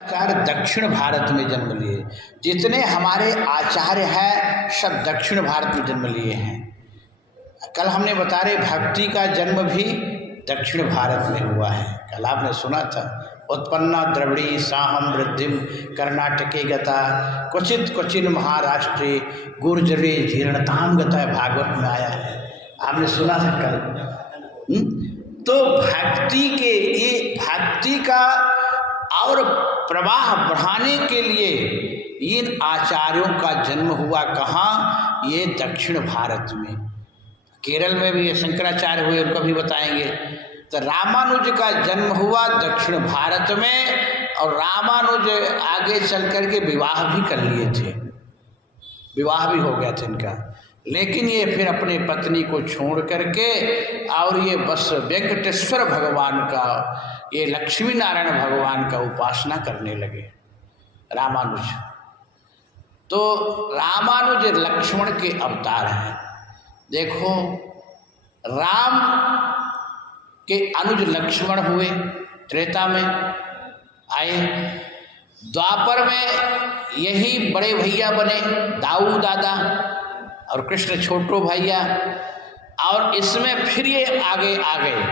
आचार्य दक्षिण भारत में जन्म लिए। जितने हमारे आचार्य हैं सब दक्षिण भारत में जन्म लिए हैं। कल हमने बता रहे भक्ति का जन्म भी दक्षिण भारत में हुआ है। कल आपने सुना था उत्पन्ना द्रविड़ी साहम वृद्धिम कर्नाटके गता क्वचित क्वचिन महाराष्ट्रे गुर्जरे जीर्णताम गता, भागवत में आया है, आपने सुना था कल। तो भक्ति का और प्रवाह बढ़ाने के लिए इन आचार्यों का जन्म हुआ कहाँ? ये दक्षिण भारत में। केरल में भी शंकराचार्य हुए, उनका भी बताएंगे। तो रामानुज का जन्म हुआ दक्षिण भारत में, और रामानुज आगे चल कर के विवाह भी कर लिए थे, विवाह भी हो गया था इनका। लेकिन ये फिर अपने पत्नी को छोड़ करके और ये बस वेंकटेश्वर भगवान का, ये लक्ष्मी नारायण भगवान का उपासना करने लगे रामानुज। तो रामानुज लक्ष्मण के अवतार हैं। देखो, राम के अनुज लक्ष्मण हुए, त्रेता में आए, द्वापर में यही बड़े भैया बने दाऊ दादा, और कृष्ण छोटो भैया, और इसमें फिर ये आगे आ गए,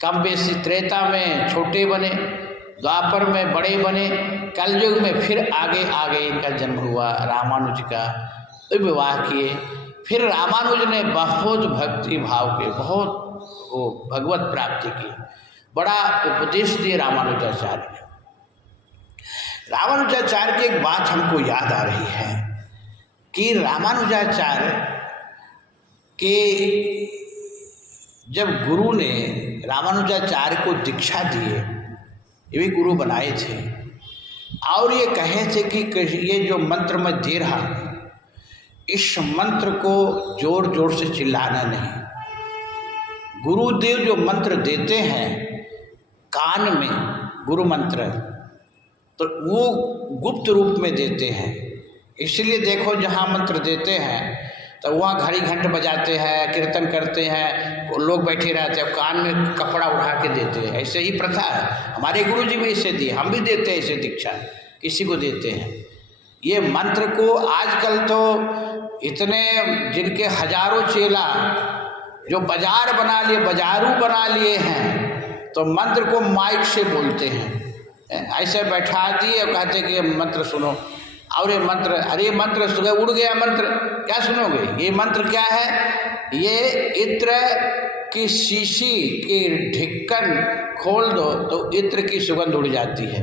कम बेसी त्रेता में छोटे बने, द्वापर में बड़े बने, कलयुग में फिर आगे आगे इनका जन्म हुआ रामानुज का। तो विवाह किए। फिर रामानुज ने बहुत भक्ति भाव के, बहुत वो भगवत प्राप्ति की, बड़ा उपदेश दिए रामानुजाचार्य ने। रामानुजाचार्य की एक बात हमको याद आ रही है कि रामानुजाचार्य के जब गुरु ने रामानुजाचार्य को दीक्षा दिए, ये भी गुरु बनाए थे, और ये कहे थे कि ये जो मंत्र मैं दे रहा हूँ, इस मंत्र को जोर जोर से चिल्लाना नहीं। गुरुदेव जो मंत्र देते हैं कान में, गुरु मंत्र, तो वो गुप्त रूप में देते हैं। इसलिए देखो, जहाँ मंत्र देते हैं तो वहाँ घड़ी घंट बजाते हैं, कीर्तन करते हैं, लोग बैठे रहते हैं, कान में कपड़ा उड़ा के देते हैं। ऐसे ही प्रथा है, हमारे गुरु जी भी इसे दिए, हम भी देते हैं इसे दीक्षा, किसी को देते हैं। ये मंत्र को आजकल तो इतने, जिनके हजारों चेला जो बाजार बना लिए, बाजारू बना लिए हैं, तो मंत्र को माइक से बोलते हैं, ऐसे बैठा दिए और कहते कि ये मंत्र सुनो, और ये मंत्र, अरे मंत्र सुबह उड़ गया मंत्र, क्या सुनोगे? ये मंत्र क्या है? ये इत्र की शीशी की ढक्कन खोल दो तो इत्र की सुगंध उड़ जाती है।